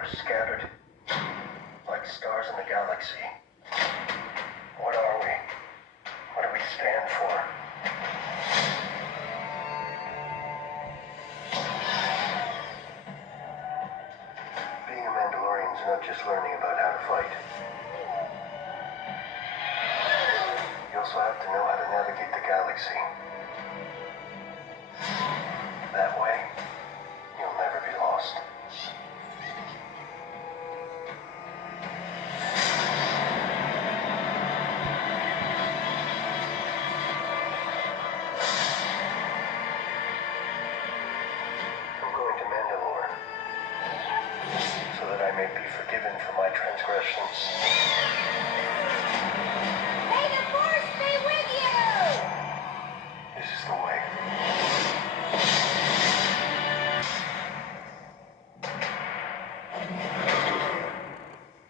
are scattered, like stars in the galaxy. What are we? What do we stand for? Being a Mandalorian is not just learning about how to fight. You also have to know how to navigate the galaxy. That way, you'll never be lost. I'm going to Mandalore, so that I may be forgiven for my transgressions. May the Force be with you! This is the way.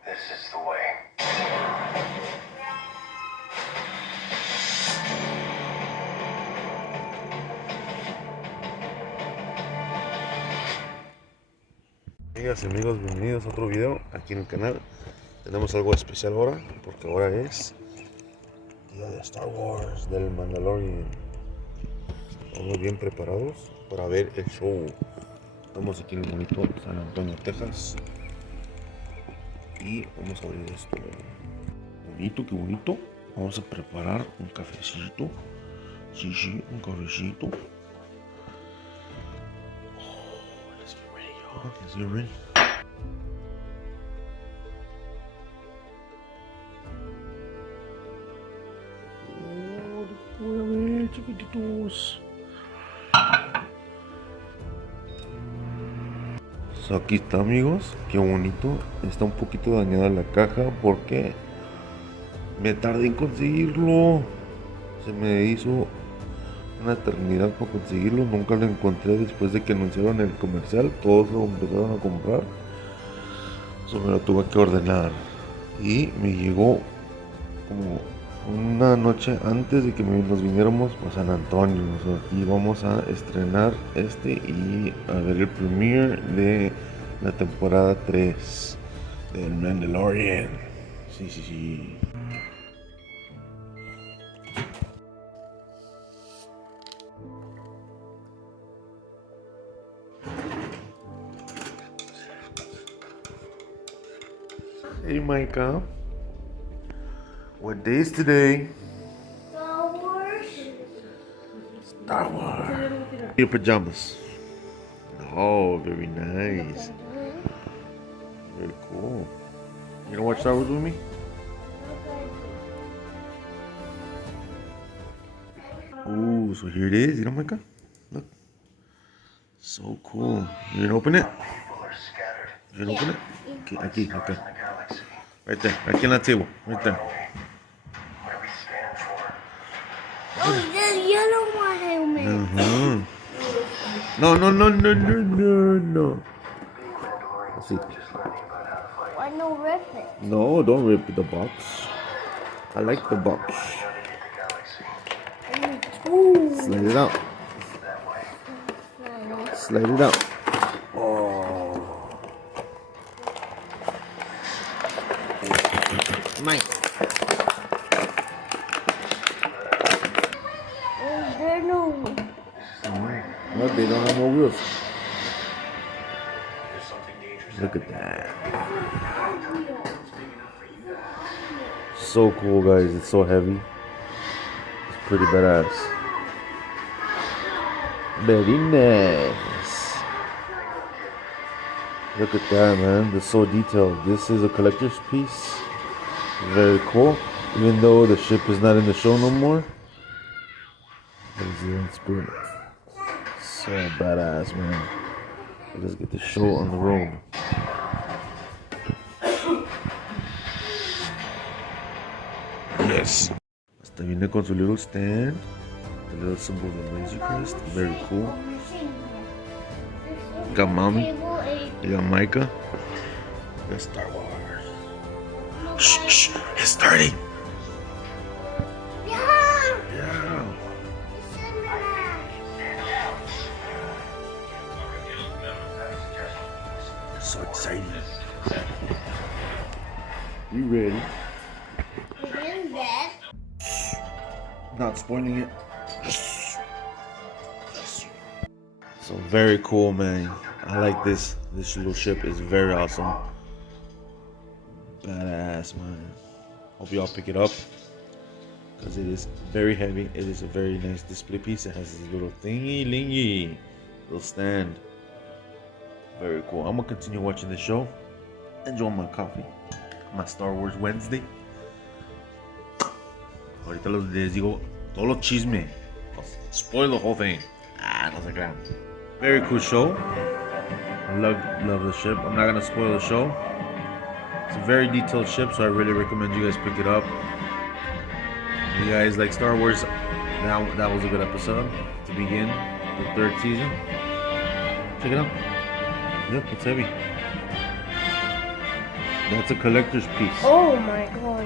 This is the way. Amigas y amigos, bienvenidos a otro video aquí en el canal. Tenemos algo especial ahora, porque ahora es día de Star Wars, del Mandalorian. Estamos bien preparados para ver el show. Estamos aquí en el bonito San Antonio, Texas. Y vamos a abrir esto. Bonito, qué bonito. Vamos a preparar un cafecito. Sí, un cafecito. Let's get ready, y'all. Let's get ready. Oh, chiquititos. So, aquí está, amigos. Qué bonito. Está un poquito dañada la caja porque me tardé en conseguirlo. Se me hizo una eternidad para conseguirlo. Nunca lo encontré después de que anunciaron el comercial. Todos lo empezaron a comprar. Eso me lo tuve que ordenar. Y me llegó como una noche antes de que nos viniéramos a San Antonio. So, aquí vamos a estrenar y a ver el premiere de la temporada 3 del Mandalorian. Sí. Hey Micah, what day is today? Star Wars. Star Wars. Your pajamas. Oh, very nice. Very cool. You gonna watch Star Wars with me? Ooh, so here it is. You know, Micah? Look. So cool. You gonna open it? People are scattered, You gonna open it? Okay, aquí, stars okay. in the galaxy. Right there. Aquí en la table. Right there. What do we stand for? Oh, the yellow one helmet. Uh-huh. No. Being Mandalorian Let's is see. not just learning about how to fight. Why no rip it? No, don't rip the box. I like the box. Navigate the galaxy. Ooh. Slide it out. That way. Slide it out. Oh. Nice. Oh, there no. No, they don't have more wheels. There's something dangerous. Look at that. So cool, guys. It's so heavy. It's pretty badass. Very nice. Look at that, man. It's so detailed. This is a collector's piece. Very cool. Even though the ship is not in the show no more. It's good. So badass, man. Let's get the show on the road. Yes. Hasta viene con su little stand. The little symbol of the laser crest. Very cool. Got mommy. You got Micah. You got Star Wars. Shh. It's starting. Yeah. Yeah. So excited. You ready? Begin that. Not spoiling it. So very cool, man. I like this. This little ship is very awesome. Badass, man. Hope y'all pick it up because it is very heavy. It is a very nice display piece. It has this little thingy-lingy, little stand. Very cool. I'm gonna continue watching the show. Enjoy my coffee. My Star Wars Wednesday. Ahorita les digo todo lo chisme. I'll spoil the whole thing. No se crean. Very cool show. I love the ship. I'm not gonna spoil the show. It's a very detailed ship, so I really recommend you guys pick it up. If you guys like Star Wars, that was a good episode to begin the 3rd season. Check it out. Yep, it's heavy. That's a collector's piece. Oh my god.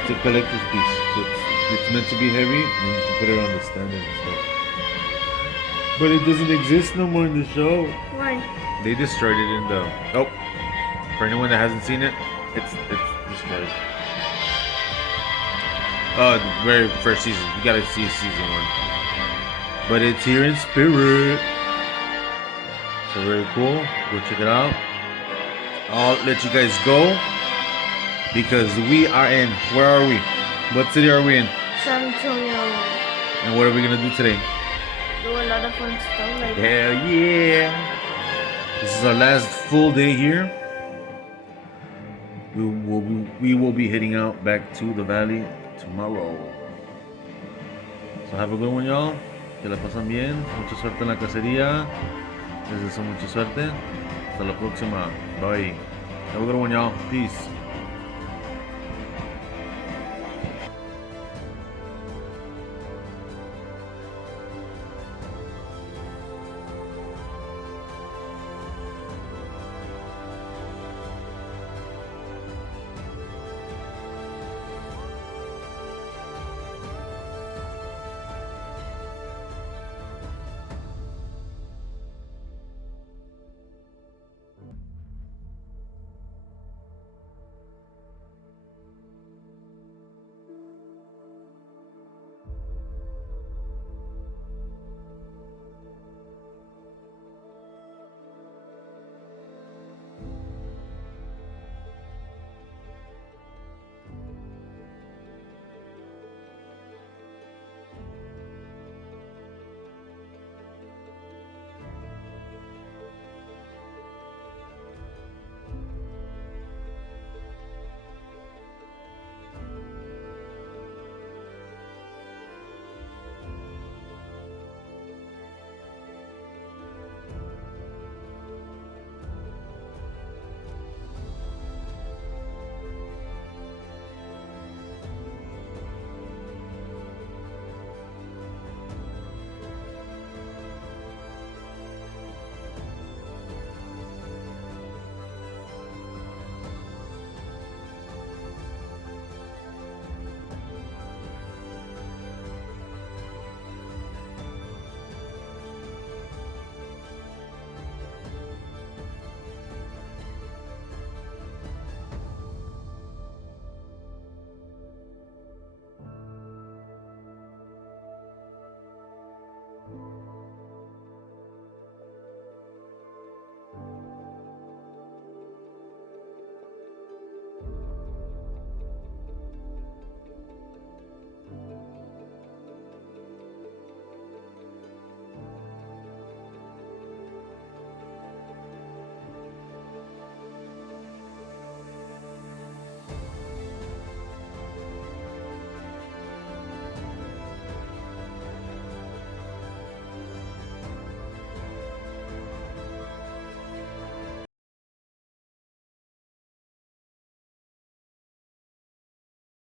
It's a collector's piece. So it's meant to be heavy, and you can put it on the stand and stuff. But it doesn't exist no more in the show. Why? They destroyed it in the... Oh, for anyone that hasn't seen it, it's destroyed. Oh, the very first season. You gotta see season 1. But it's here in spirit. So very cool. Go check it out. I'll let you guys go because we are in... Where are we? What city are we in? San Antonio. And what are we gonna do today? Do a lot of fun stuff like Hell yeah! This is our last full day here. We will be heading out back to the valley tomorrow. So have a good one, y'all. Que la pasan bien. Mucha suerte en la cacería. Les deseo mucha suerte. Hasta la próxima. Bye. Have a good one, y'all. Peace.